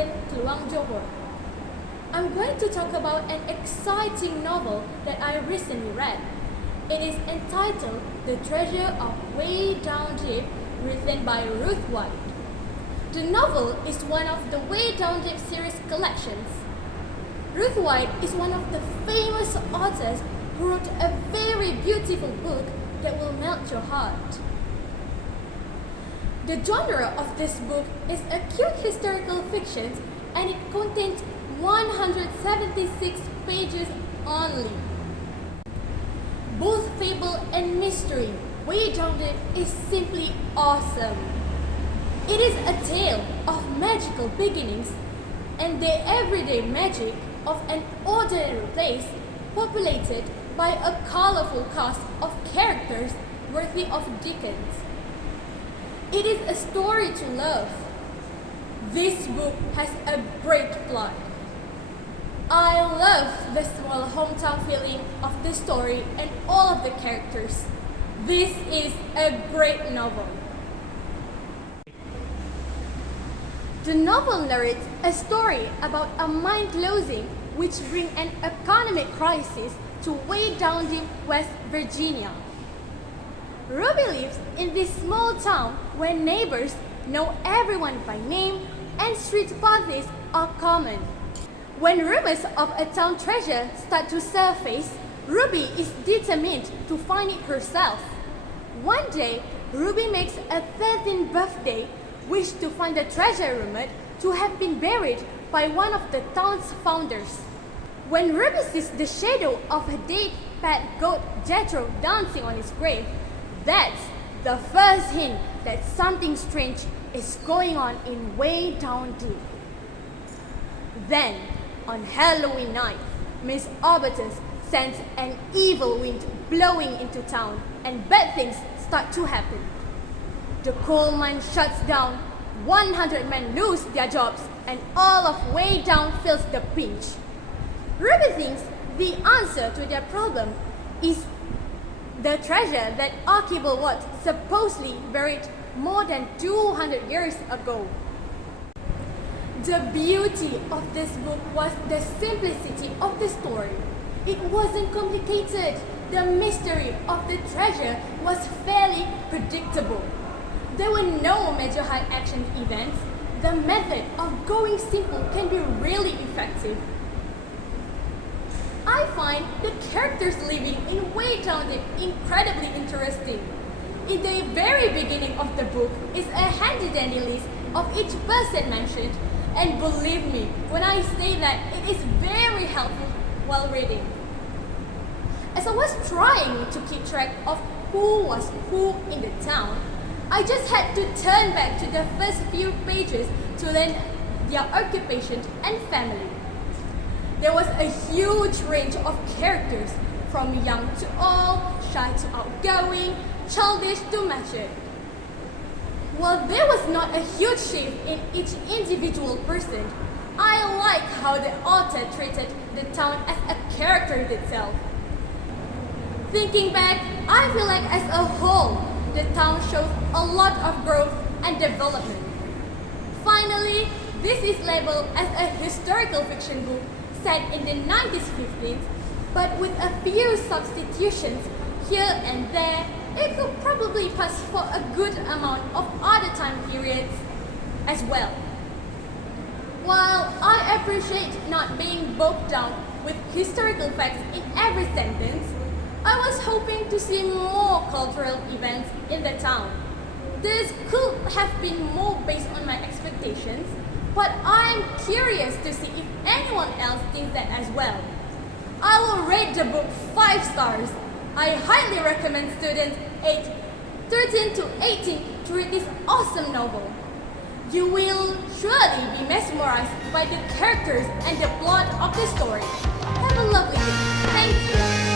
in Kluang Johor. I'm going to talk about an exciting novel that I recently read. It is entitled The Treasure of Way Down Deep, written by Ruth White. The novel is one of the Way Down Deep series collections. Ruth White is one of the famous authors who wrote a very beautiful book that will melt your heart. The genre of this book is acute historical fiction, and it contains 176 pages only. Both fable and mystery, Way Down Deep is simply awesome. It is a tale of magical beginnings and the everyday magic of an ordinary place populated by a colorful cast of characters worthy of decades. It is a story to love. This book has a great plot. I love the small hometown feeling of the story and all of the characters. This is a great novel. The novel narrates a story about a mine closing which brings an economic crisis to Way Down Deep, West Virginia. Ruby lives in this small town where neighbors know everyone by name and street parties are common. When rumors of a town treasure start to surface, Ruby is determined to find it herself. One day, Ruby makes a 13th birthday wish to find the treasure rumored to have been buried by one of the town's founders. When Ruby sees the shadow of her dead pet goat Jethro dancing on his grave, that's the first hint that something strange is going on in Way Down Deep. Then, on Halloween night, Miss Arbutus sends an evil wind blowing into town and bad things start to happen. The coal mine shuts down, 100 men lose their jobs, and all of Way Down feels the pinch. Ruby thinks the answer to their problem is the treasure that Archibald Watt supposedly buried more than 200 years ago. The beauty of this book was the simplicity of the story. It wasn't complicated. The mystery of the treasure was fairly predictable. There were no major high-action events. The method of going simple can be really effective. I find the characters living in Way Down Deep incredibly interesting. In the very beginning of the book is a handy-dandy list of each person mentioned, and believe me when I say that it is very helpful while reading. As I was trying to keep track of who was who in the town, I just had to turn back to the first few pages to learn their occupation and family. There was a huge range of characters, from young to old, shy to outgoing, childish to mature. While there was not a huge shift in each individual person, I like how the author treated the town as a character itself. Thinking back, I feel like as a whole, the town shows a lot of growth and development. Finally, this is labeled as a historical fiction book set in the 1950s, but with a few substitutions here and there, it could probably pass for a good amount of other time periods as well. While I appreciate not being bogged down with historical facts in every sentence, I was hoping to see more cultural events in the town. This could have been more based on my expectations, but I'm curious to see if anyone else thinks that as well. I will rate the book 5 stars. I highly recommend students aged 13 to 18 to read this awesome novel. You will surely be mesmerized by the characters and the plot of the story. Have a lovely day. Thank you.